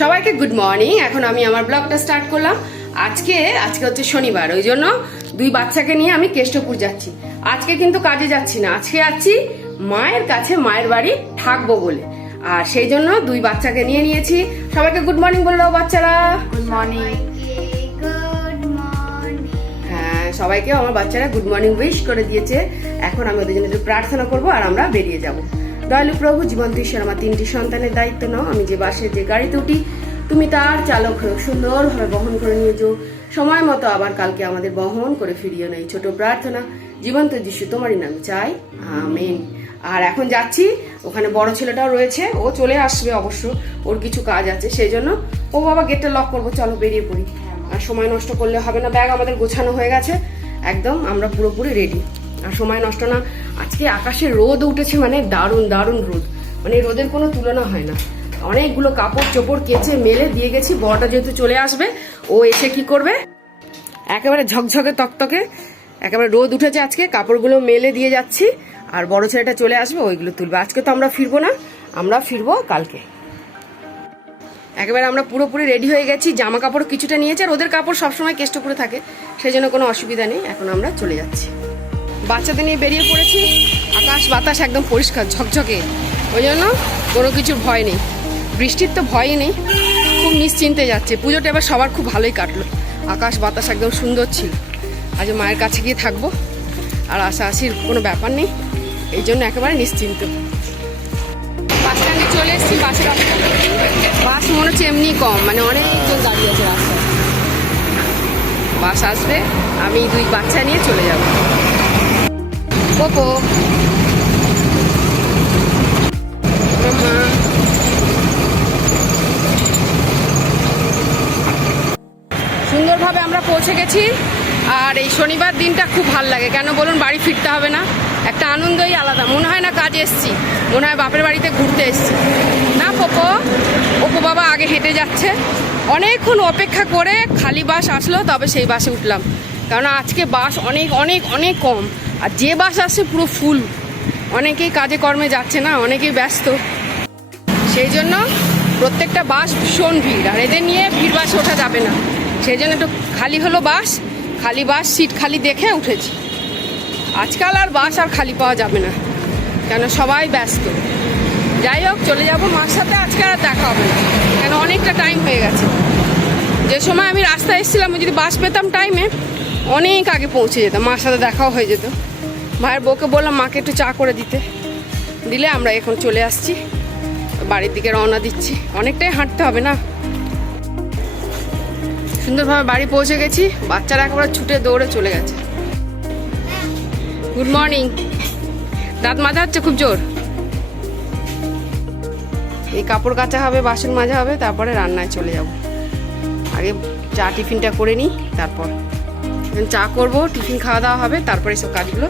সবাইকে good morning. এখন আমি আমার ব্লগটা স্টার্ট করলাম। আজকে হচ্ছে শনিবার, ওই জন্য দুই বাচ্চাকে নিয়ে আমি কেষ্টপুর যাচ্ছি। আজকে কিন্তু কাজে যাচ্ছি না, আজকে যাচ্ছি মায়ের কাছে, মায়ের বাড়ি থাকবো বলে। আর সেই জন্য দুই বাচ্চাকে নিয়ে নিয়েছি। সবাইকে গুড মর্নিং বলে দাও বাচ্চারা। Good morning. হ্যাঁ, সবাইকে আমার বাচ্চারা গুড মর্নিং উইশ করে দিয়েছে। এখন আমি ওদের জন্য একটু প্রার্থনা করবো আর আমরা বেরিয়ে যাব। দয়ালু প্রভু, জীবন্ত ঈশ্বর, আমার তিনটি সন্তানের দায়িত্ব নাও। আমি যে বাসে যে গাড়িতে উঠি তুমি তার চালক হয়ে সুন্দরভাবে বহন করে নিয়ে যাও। সময় মতো আবার কালকে আমাদের বহন করে ফিরিয়ে নেই। ছোট প্রার্থনা জীবন্ত যিশু তোমারই নাম চাই, আমেন। আর এখন যাচ্ছি, ওখানে বড় ছেলেটাও রয়েছে, ও চলে আসবে অবশ্য, ওর কিছু কাজ আছে সেই জন্য। ও বাবা গেটটা লক করবো, চলো বেরিয়ে পড়ি। আর সময় নষ্ট করলে হবে না, ব্যাগ আমাদের গোছানো হয়ে গেছে একদম, আমরা পুরোপুরি রেডি। আর সময় নষ্ট না। আজকে আকাশে রোদ উঠেছে, মানে দারুণ দারুণ রোদ, মানে রোদের কোনো তুলনা হয় না। অনেকগুলো কাপড় চোপড় কেচে মেলে দিয়ে গেছি। বড়টা যেহেতু চলে আসবে, ও এসে কি করবে, একেবারে ঝকঝকে তকতকে, একেবারে রোদ উঠেছে আজকে, কাপড়গুলো মেলে দিয়ে যাচ্ছি। আর বড় ছেলেটা চলে আসবে, ওইগুলো তুলবে। আজকে তো আমরা ফিরবো না, আমরা ফিরবো কালকে। একেবারে আমরা পুরোপুরি রেডি হয়ে গেছি। জামা কাপড় কিছুটা নিয়েছে, আর ওদের কাপড় সবসময় কেষ্টপুরে থাকে, সেই জন্য কোনো অসুবিধা নেই। এখন আমরা চলে যাচ্ছি, বাচ্চাদের নিয়ে বেরিয়ে পড়েছি। আকাশ বাতাস একদম পরিষ্কার ঝকঝকে, ওই জন্য কোনো কিছুর ভয় নেই। বৃষ্টির তো ভয়ই নেই, খুব নিশ্চিন্তে যাচ্ছে। পুজোটা এবার সবার খুব ভালোই কাটলো, আকাশ বাতাস একদম সুন্দর ছিল। আজ মায়ের কাছে গিয়ে থাকবো, আর আসাআসির কোনো ব্যাপার নেই, এই জন্য একেবারে নিশ্চিন্ত। বাস স্ট্যান্ডে চলে এসেছি। বাস মনে হচ্ছে এমনি কম, মানে অনেকজন দাঁড়িয়ে আছে রাস্তায়। বাস আসবে, আমি দুই বাচ্চা নিয়ে চলে যাব। পোপো সুন্দরভাবে আমরা পৌঁছে গেছি। আর এই শনিবার দিনটা খুব ভাল লাগে, কেন বলুন, বাড়ি ফিরতে হবে না, একটা আনন্দই আলাদা। মনে হয় না কাজে এসছি, মনে হয় বাপের বাড়িতে ঘুরতে এসছি। না পোপো, ওপো বাবা আগে হেঁটে যাচ্ছে। অনেকক্ষণ অপেক্ষা করে খালি বাস আসলো, তবে সেই বাসে উঠলাম, কারণ আজকে বাস অনেক অনেক অনেক কম। আর যে বাস আসছে পুরো ফুল, অনেকেই কাজে কর্মে যাচ্ছে না, অনেকেই ব্যস্ত, সেই জন্য প্রত্যেকটা বাস ভীষণ ভিড়। আর এদের নিয়ে ভিড় বাসে ওঠা যাবে না, সেই জন্য একটু খালি হলো বাস। খালি বাস, সিট খালি দেখে উঠেছি। আজকাল আর বাস আর খালি পাওয়া যাবে না, কেন সবাই ব্যস্ত। যাই হোক, চলে যাব মার সাথে। আজকে আর দেখা হবে না, কেন অনেকটা টাইম হয়ে গেছে। যে সময় আমি রাস্তায় এসেছিলাম, যদি বাস পেতাম টাইমে, অনেক আগে পৌঁছে যেতাম, মার সাথে দেখাও হয়ে যেত। ভাইয়ের বউকে বললাম মাকে একটু চা করে দিলে আমরা এখন চলে আসছি, বাড়ির দিকে রওনা দিচ্ছি। অনেকটাই হাঁটতে হবে না। সুন্দরভাবে বাড়ি পৌঁছে গেছি, বাচ্চারা একেবারে ছুটে দৌড়ে চলে গেছে। Good morning. দাঁত মাজা হচ্ছে খুব জোর। এই কাপড় কাচা হবে, বাসন মাজা হবে, তারপরে রান্নায় চলে যাব। আগে চা টিফিনটা করে নিই, তারপর চা করব, টিফিন খাওয়া দাওয়া হবে, তারপরে সব কাজগুলো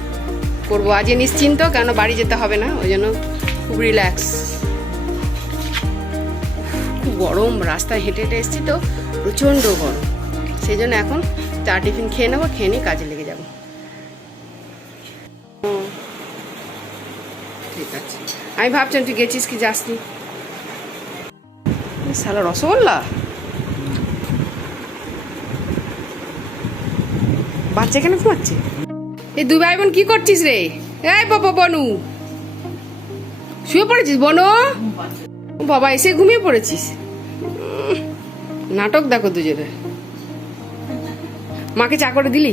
করবো। আজকে নিশ্চিন্ত, কেন বাড়ি যেতে হবে না, ওই জন্য খুব রিল্যাক্স। খুব গরম, রাস্তায় হেঁটে হেঁটে এসেছি তো, প্রচণ্ড গরম, সেই জন্য এখন চা টিফিন খেয়ে নেবো, খেয়ে নিয়ে কাজে লেগে যাবো। ঠিক আছে, আমি ভাবছিলাম তুই গেছিস কি যাসনি। শালা রসগোল্লা, বাচ্চা কেন ঘুমাচ্ছে? এই দুই ভাই বোন কি করছিস রে? এই বাবা বনু, শুয়ে পড়েছিস বনু? বাবা এসে ঘুমিয়ে পড়েছিস? নাটক দেখো দুজনে। মাকে চা করে দিলি?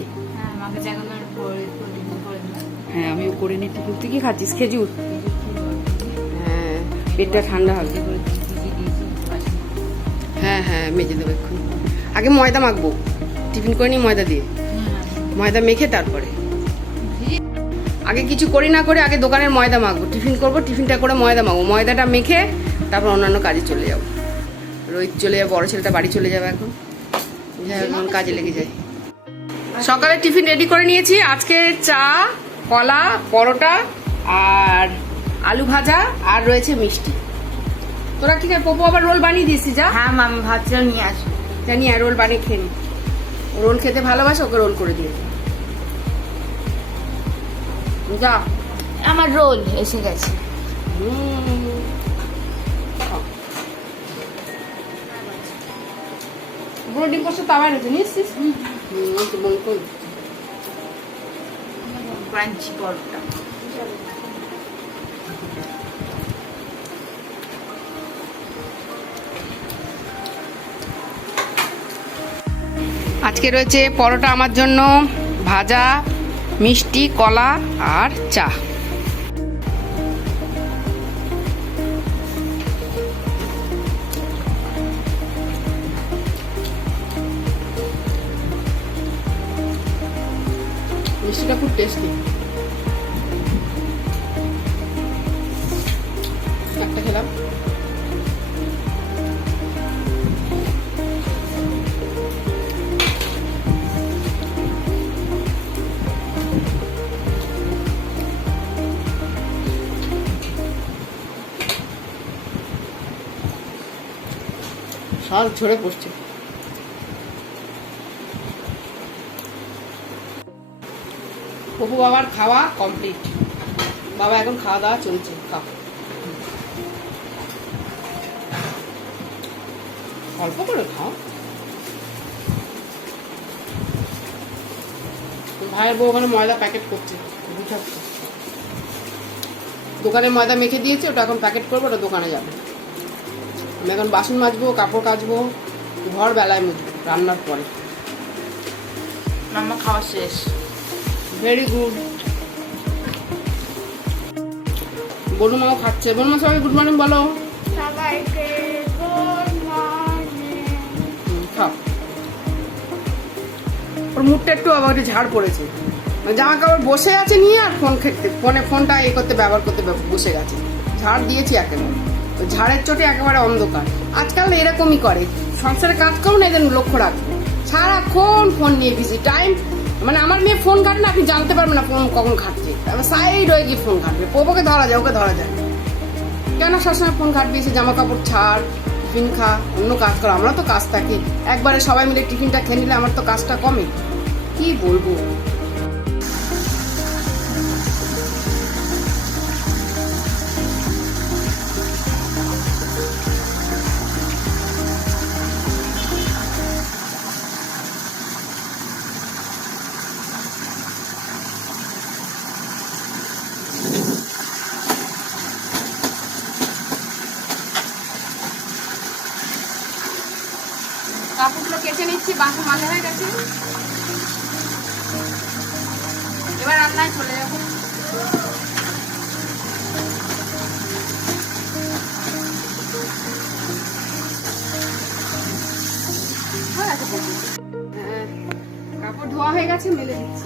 হ্যাঁ, আমিও করে নি। তুই কি খাচ্ছিস? খেজুর? হ্যাঁ, পেটটা ঠান্ডা হবে। হ্যাঁ হ্যাঁ, মেজে দেবো এক্ষুনি। আগে ময়দা মাখবো, টিফিন করে নি ময়দা দিয়ে, ময়দা মেখে তারপরে। আগে কিছু করি না করে আগে দোকানের ময়দা মাখবো, টিফিন করবো, টিফিনটা করে ময়দা মাখবো, ময়দাটা মেখে তারপর অন্যান্য কাজে চলে যাবো। রোহিত চলে যাবে, বড় ছেলেটা বাড়ি চলে যাবে এখন, এখন কাজে লেগে যায়। সকালে টিফিন রেডি করে নিয়েছি। আজকে চা, কলা, পরোটা আর আলু ভাজা, আর রয়েছে মিষ্টি। তোরা কি খাই? পপু আবার রোল বানিয়ে দিয়েছি। যা। হ্যাঁ, আমি ভাবছিলাম নিয়ে আসবো। জানি, আর রোল বানিয়ে খেয়ে নি। রোল খেতে ভালোবাসে, ওকে রোল করে দিয়েছি। যা, আমার রোল এসে গেছে। পুরো ডিম পোস্ত তাওয়ায় রয়েছে নিচ্ছিস ক্রাঞ্চি পরোটা। আজকে রয়েছে পরোটা আমার জন্য, ভাজা, মিষ্টি, কলা আর চা। মিষ্টিটা খুব টেস্টি। একটা খেলাম। শাল ঝরে পড়ছে। পপু বাবার খাওয়া কমপ্লিট। বাবা এখন খাওয়া দাওয়া চলছে। খাও, অল্প করে খাও। ভাইয়ের বউ ওখানে ময়দা প্যাকেট করছে, বুঝাচ্ছে। দোকানে ময়দা মেখে দিয়েছে, ওটা এখন প্যাকেট করবো, ওটা দোকানে যাবে। আমি এখন বাসন মাজবো, কাপড় কাচবো, ঘর বেলায় মুছবো রান্নার পরে। মাম্মা খাওয়া শেষ। Very good. বনুমাও খাচ্ছে। বনুমা সবাই গুড মর্নিং বলো। সবাইকে গুড মর্নিং। খাও। ওর মুখটা একটু আবার একটু ঝাড় পড়েছে, জামা কাপড় বসে আছে নিয়ে আর ফোন খেতে, ফোনটা ব্যবহার করতে বসে গেছে। ঝাড় দিয়েছি একেবারে, ঝাড়ের চোটে একেবারে অন্ধকার। আজকাল এরকমই করে, সংসারে কাজ করুন, এদের লক্ষ্য রাখবো। সারাক্ষণ ফোন নিয়ে বিজি। টাইম মানে আমার মেয়ে ফোন ঘাটে না, আপনি জানতে পারবেন না ফোন কখন ঘাটছে। সাইড হয়ে গিয়ে ফোন ঘাটবে। পোপোকে ধরা যায়, ওকে ধরা যায় কেন সবসময় ফোন ঘাটবে? এসে জামা কাপড় ছাড়, টিফিন খা, অন্য কাজ কর। আমরা তো কাজ থাকি, একবারে সবাই মিলে টিফিনটা খেয়ে নিলে আমার তো কাজটা কমে। কি বলবো। কাপড়গুলো কেটে নিচ্ছি, বাসন মাজা হয়ে গেছে। এবার রান্নায় চলে যাবো। কাপড় ধোয়া হয়ে গেছে, মেলে দিচ্ছি।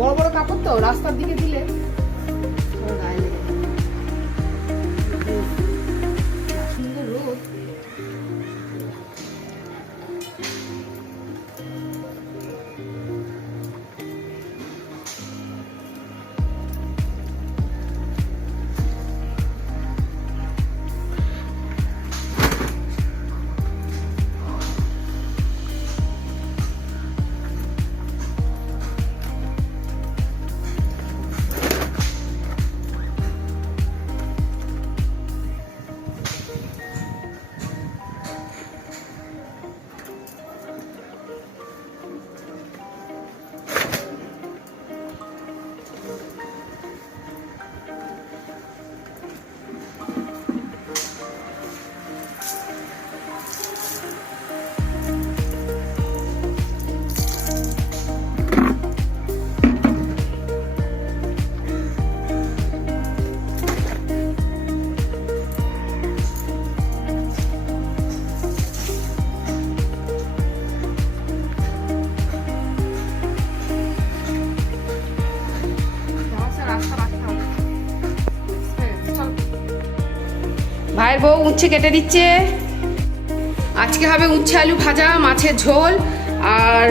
বড় বড় কাপড় তো রাস্তার দিকে দিলে গায়ে লেগে সুন্দর রোদ। ভাইয়ের বউ উচ্ছে কেটে দিচ্ছে। আজকে হবে উচ্ছে আলু ভাজা, মাছের ঝোল আর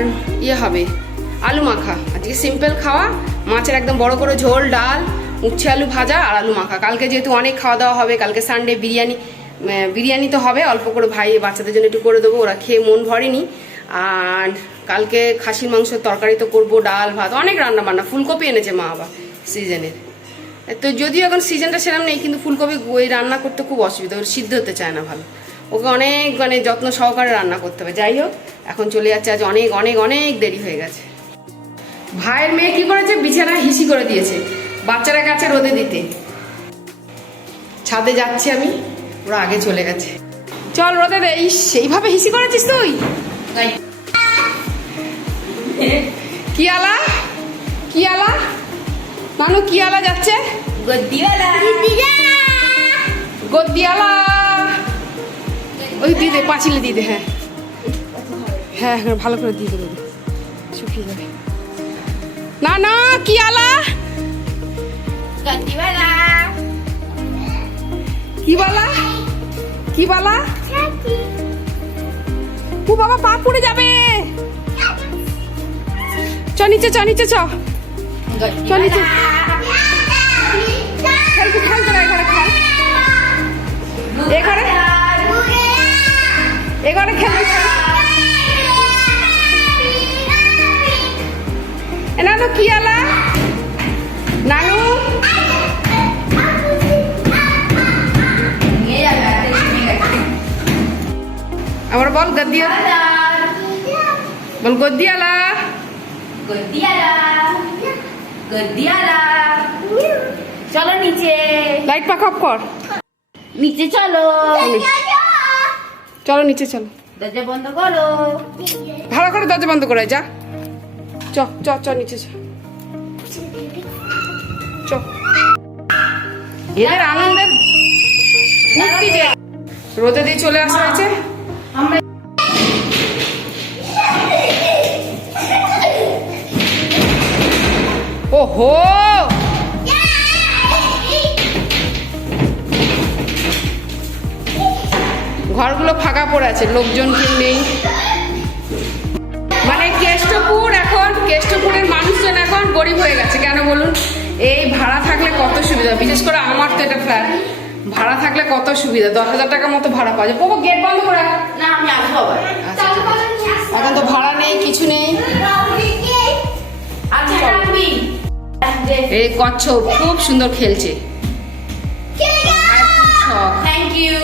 হবে আলু মাখা। আজকে সিম্পল খাওয়া, মাছের একদম বড় করে ঝোল, ডাল, উচ্ছে আলু ভাজা আর আলু মাখা। কালকে যেহেতু অনেক খাওয়া দাওয়া হবে, কালকে সানডে বিরিয়ানি তো হবে অল্প করে, ভাই বাচ্চাদের জন্য একটু করে দেবো, ওরা খেয়ে মন ভরেনি। আর কালকে খাসির মাংসের তরকারি তো করবো, ডাল ভাত অনেক রান্না বান্না। ফুলকপি এনেছে মা আবার সিজনের। তো যদিও এখন সিজনটা সেরকম নেই, কিন্তু ফুলকপি ওই রান্না করতে খুব অসুবিধা, ওর সিদ্ধ হতে চায় না ভালো। ওকে অনেক মানে যত্ন সহকারে রান্না করতে হবে। যাই হোক, এখন চলে যাচ্ছে, আজ অনেক অনেক অনেক দেরি হয়ে গেছে। ভাইয়ের মেয়ে কি করেছে, বিছানা হিসি করে দিয়েছে বাচ্চারা গেছে রোদে দিতে। ছাদে যাচ্ছি আমি, ওরা আগে চলে গেছে। চল রোদে দে। সেইভাবে হিসি করেছিস তুই? কি আলা, কি আলা নানু, কি আলা যাচ্ছে? গদ্দিওয়ালা গদ্দিয়ালা। ওই দিয়ে দে, পাঁচিলে দিয়ে দে। হ্যাঁ হ্যাঁ হ্যাঁ, ভালো করে দিয়ে দেবে, শুকিয়ে যাবে। না না, কি আলা, গদ্দিওয়ালা কি বালা, কি বালা। ও বাবা, পা পড়ে যাবে। চ নিচে, চ নিচে, চ চ নিচে। খেলতে খেলতে না, এখানে খেল, এখানে এখানে খেলতে খেল। নানু কি আলা, নানু আবার বল গদ্দিয়ালা, বল গদ্দিয়ালা। গদ্দিওয়ালা গদ্দিওয়ালা চলো নিচে, লাইট পাক অফ কর। নিচে চলো, চলো নিচে চলো, দরজা বন্ধ করো। ভালো করে দরজা বন্ধ করে যা। চ চ চ নিচে চ, চ। এদের আনন্দের ফুর্তি যে রোদে দিয়ে চলে আসা হয়েছে। আমরা ওহো, ঘরগুলো ফাঁকা পড়ে আছে, লোকজন কেউ নেই। মানে কেষ্টপুরের মানুষজন এখন গরিব হয়ে গেছে। কেন বলুন? এই ভাড়া থাকলে কত সুবিধা, বিশেষ করে আমার তো এটা ফ্ল্যাট, ভাড়া থাকলে কত সুবিধা। 10,000 টাকা মতো ভাড়া পাওয়া যায়। বাবা গেট বন্ধ করে রাখ। না, আমি আসবো আবার। এখন তো ভাড়া নেই, কিছু নেই। আচ্ছা রাখবি। এই কচ্ছপ খুব সুন্দর খেলছে, ভাইয়ের খুব শখ। Thank you.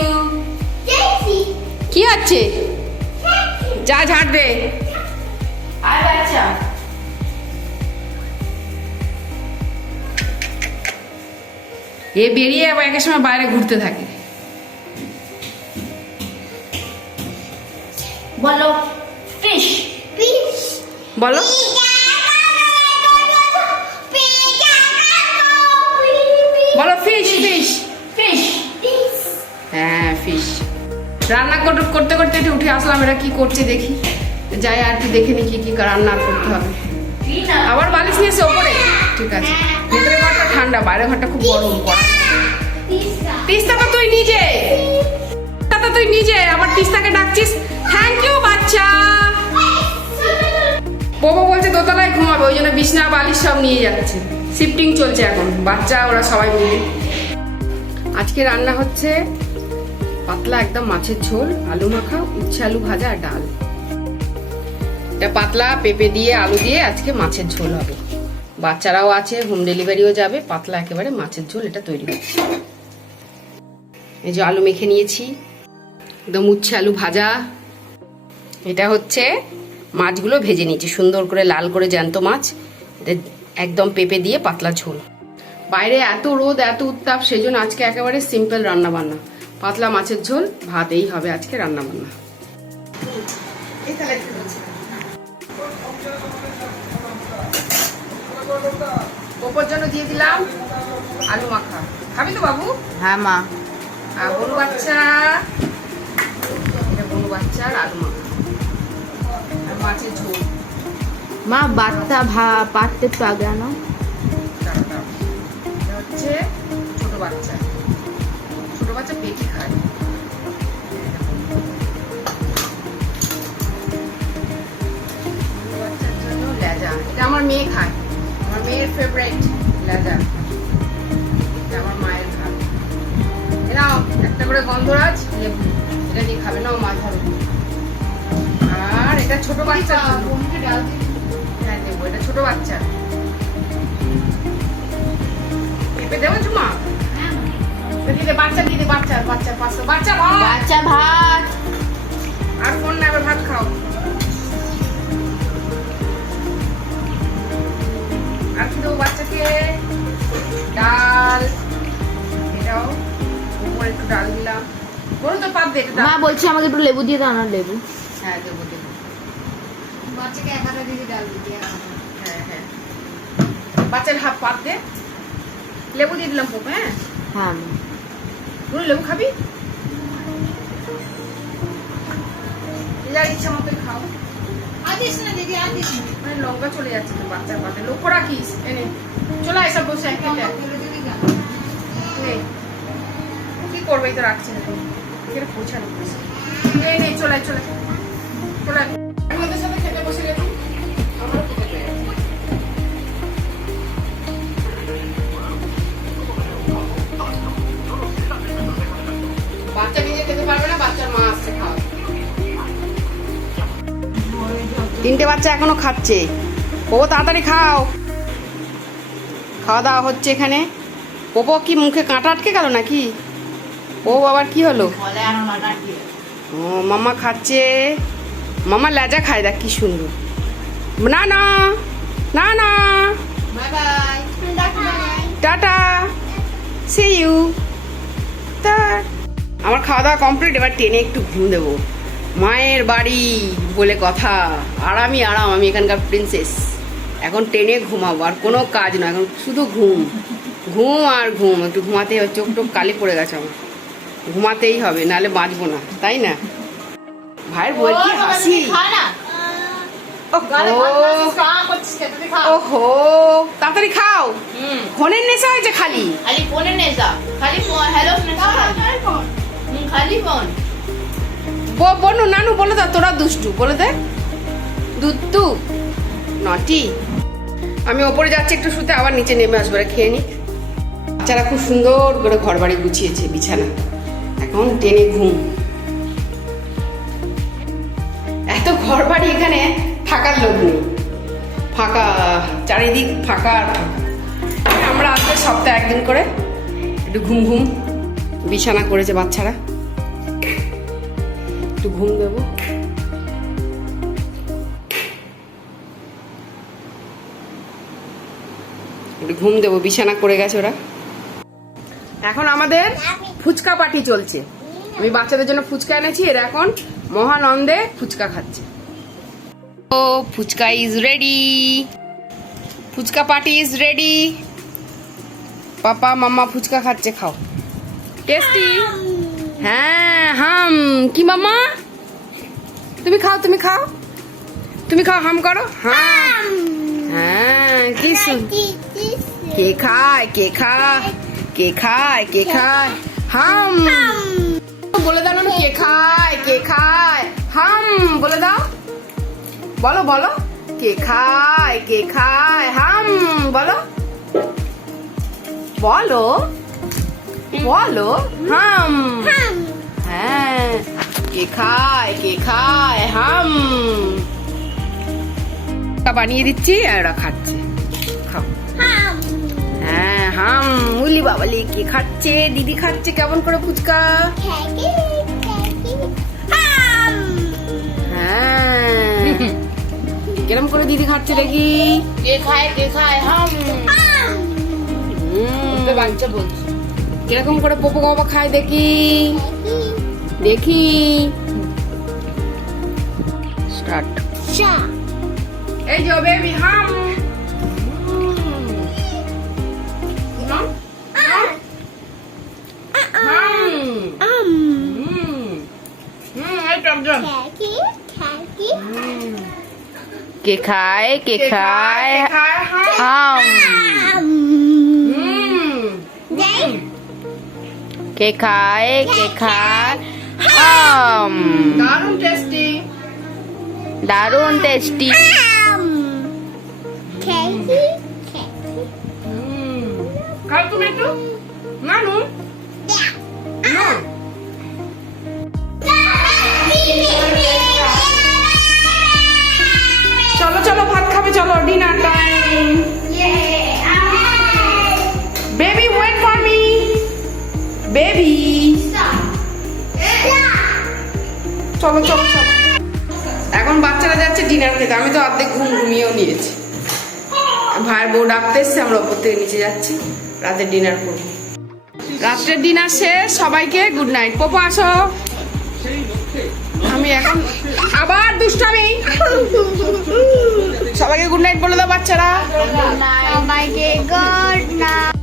কি হচ্ছে? যা ঝাড় দে। আর বাচ্চা এ বেরিয়ে আবার একের সময় বাইরে ঘুরতে থাকে। বলো ফিশ। বলো বলো ফিশ, ফিশ। ফিশ হ্যাঁ ফিশ। রান্না করতে করতে একটু উঠে আসলাম, এরা কি করছে দেখি, যাই আর কি দেখে নি কি কি রান্না করতে হবে। আবার বালিশ নিয়েছে ওপরে, ঠিক আছে। ভেতরে ঘরটা ঠান্ডা, বাইরে ঘরটা খুব গরম। তিস্তাকে তুই নিজে, তুই নিজে আবার তিস্তাকে ডাকছিস। থ্যাংক ইউ বাচ্চা। বাবা বলছে দোতলায় ঘুমাবে, ওই জন্য বিছনা বালিশ সব নিয়ে যাচ্ছে। শিফটিং চলছে এখন, বাচ্চা ওরা সবাই মিলে। আজকে রান্না হচ্ছে পাতলা একদম মাছের ঝোল, আলু মাখা, উচ্ছে আলু ভাজা আর ডাল। এটা পাতলা পেঁপে দিয়ে আলু দিয়ে আজকে মাছের ঝোল হবে। বাচ্চারাও আছে, হোম ডেলিভারিও যাবে। পাতলা একেবারে মাছের ঝোল এটা তৈরি হচ্ছে। এই যে আলু মেখে নিয়েছি, একদম উচ্ছে আলু ভাজা। এটা হচ্ছে মাছগুলো ভেজে নিয়েছি সুন্দর করে, লাল করে জ্যান্ত মাছ। এটা একদম পেঁপে দিয়ে পাতলা ঝোল। বাইরে এত রোদ, এত উত্তাপ, সেই জন্য আজকে একেবারে সিম্পল রান্না বান্না। পাতলা মাছের ঝোল, ভাত, এই হবে আজকে রান্না বান্না। ওপর জন্য দিয়ে দিলাম আলু মাখা। খাবি তো বাবু? হ্যাঁ মা। আর বনু বাচ্চা, এটা বনু বাচ্চার আলু মাখা আর মাছের ঝোল। মা বাচ্চা পাততে পাগানো। এটা হচ্ছে ছোট বাচ্চা, ছোট বাচ্চা পেটি খায়। বাচ্চার জন্য লেজা, এটা আমার মেয়ে খায়, আমার মেয়ের ফেভারিট লেজা। এটা আমার মায়ের খায়। নাও একটা করে গন্ধরাজ লেবু, এটা দিয়ে খাবে। নাও মাছ ধরো। আর এটা ছোট বাচ্চা, হ্যাঁ দেবো, এটা ছোট বাচ্চা। পেঁপে দেবো চুমা, দিদি বাচ্চা, দিদি বাচ্চা, বাচ্চা পাঁচশো, বাচ্চা ভাত, বাচ্চা ভাত। আর ফোন নেবে, ভাত খাও। আর কি দেবো বাচ্চাকে? ডাল, এটাও উপরে একটু ডাল দিলাম। বলুন তো পাত দে, এটা মা বলছি আমাকে একটু লেবু দিয়ে দাও না, লেবু। হ্যাঁ দেবো দেবো, বাচ্চাকে এক হাতে দিয়ে ডাল দিতে হবে। হ্যাঁ হ্যাঁ, বাচ্চার হাফ পাত দে, লেবু দিয়ে দিলাম পোপ। হ্যাঁ হ্যাঁ বলুন লেবু খাবি, যার ইচ্ছা মতো খাও। আদিস না দিদি, আদিস না। মানে লঙ্কা চলে যাচ্ছে তো বাচ্চার পাতে, লক্ষ্য রাখিস। এনে চলে এসব বসে খেতে। নে, কি করবে, এই তো রাখছি না, এখানে পৌঁছানো এই নে, চলে চলে চলে। আমাদের সাথে খেতে বসে গেছি, আমারও খেতে পেয়ে গেছে। বাচ্চা নিজে খেতে পারবে না, বাচ্চার মা আসছে খাওয়া। তিনটে বাচ্চা এখনো খাচ্ছে। ও তাড়াতাড়ি খাও, খাওয়া দাওয়া হচ্ছে এখানে। পোপো কি মুখে কাঁটা আটকে গেল নাকি? ও আবার কি হলো? ও মামা খাচ্ছে, মামা লেজা খায়, দেখ কি সুন্দর। না না না না, বাই বাই, টাটা, সি ইউ। তা আমার খাওয়া দাওয়া কমপ্লিট, এবার টেনে একটু ঘুম দেবো। মায়ের বাড়ি বলে কথা, আরামই আরাম, আমি এখানকার প্রিন্সেস। এখন টেনে ঘুমাবো, আর কোনো কাজ না, এখন শুধু ঘুম ঘুম আর ঘুম। একটু ঘুমাতে হবে, চোখ টোক কালি পড়ে গেছে আমার, ঘুমাতেই হবে, নাহলে বাঁচবো না, তাই না? ভাইয়ের বই কি হাসি, ওহো তাড়াতাড়ি খাও, ফোনের নেশা হয়েছে খালি। খালি ফোনের নেশা, খালি ফোন, হ্যালো খালি ফোন। বনু নানু বলে দা, তোরা দুষ্টু বলে দে, দুত্তু নটি। আমি ওপরে যাচ্ছি একটু শুতে, আবার নিচে নেমে আসবো, খেয়ে নি। বাচ্চারা খুব সুন্দর করে ঘর বাড়ি গুছিয়েছে, বিছানা, এখন টেনে ঘুম। এত ঘর বাড়ি এখানে থাকার লোক নেই, ফাঁকা চারিদিক, ফাঁকা আর ফাঁকা। আমরা আসলে সপ্তাহে একদিন করে একটু ঘুম ঘুম বিছানা করেছে বাচ্চারা, একটু ঘুম দেবো। একটু ঘুম দেবো, বিছানা করে গেছে ওরা। এখন আমাদের ফুচকা পার্টি চলছে। আমি বাচ্চাদের জন্য ফুচকা এনেছি, এরা এখন মহানন্দে ফুচকা খাচ্ছে। Oh phuchka is ready, phuchka party is ready. Papa mama phuchka খাচ্ছে, খাও, টেস্টি। হ্যাঁ হাম, কি মাম্মা তুমি খাও, তুমি খাও, তুমি খাও, হাম করো, হাম। হ্যাঁ কি কে খায়, কে খায়, কে খায়, কে খায়, হাম বলে দাও না, কে খায়, কে খায়, হাম বলে দাও, বলো বলো, কে খায়, কে খায়, হাম বলো, বলো বলো, হাম। হ্যাঁ কে খায়, কে খায়, হাম। বানিয়ে দিচ্ছি আর ওরা খাচ্ছে, খাও। হ্যাঁ হাম, উলি বাবালি, কে খাচ্ছে, দিদি খাচ্ছে কেমন করে ফুচকা। হ্যাঁ কেরম করে দিদি খাচ্ছে দেখি, কে খায় হাম। বাচ্চা বলছে কিরকম করে পোপো বাবা খায় দেখি, দেখি। স্টার্ট। এই যে বেবি হাম। কে খায়, কে খায়, হাম। কে খায়, কে খায়, হাম। দারুণ টেস্টি, দারুণ টেস্টি। খাও তুমি একটু, নানু চলো চলো চলো। এখন বাচ্চারা যাচ্ছে ডিনার খেতে, আমি তো অর্ধেক ঘুমিয়েও নিয়েছি। ভাইয়ের বউ ডাকতে এসছে, আমরা ওপর থেকে নিচে যাচ্ছি, রাতে ডিনার করবো। রাত্রের ডিনার শেষ, সবাইকে গুড নাইট। পোপো আসো। আমি এখন আবার দুষ্টামি। সবাইকে গুড নাইট বলে দাও বাচ্চারা। সবাইকে গুড নাইট।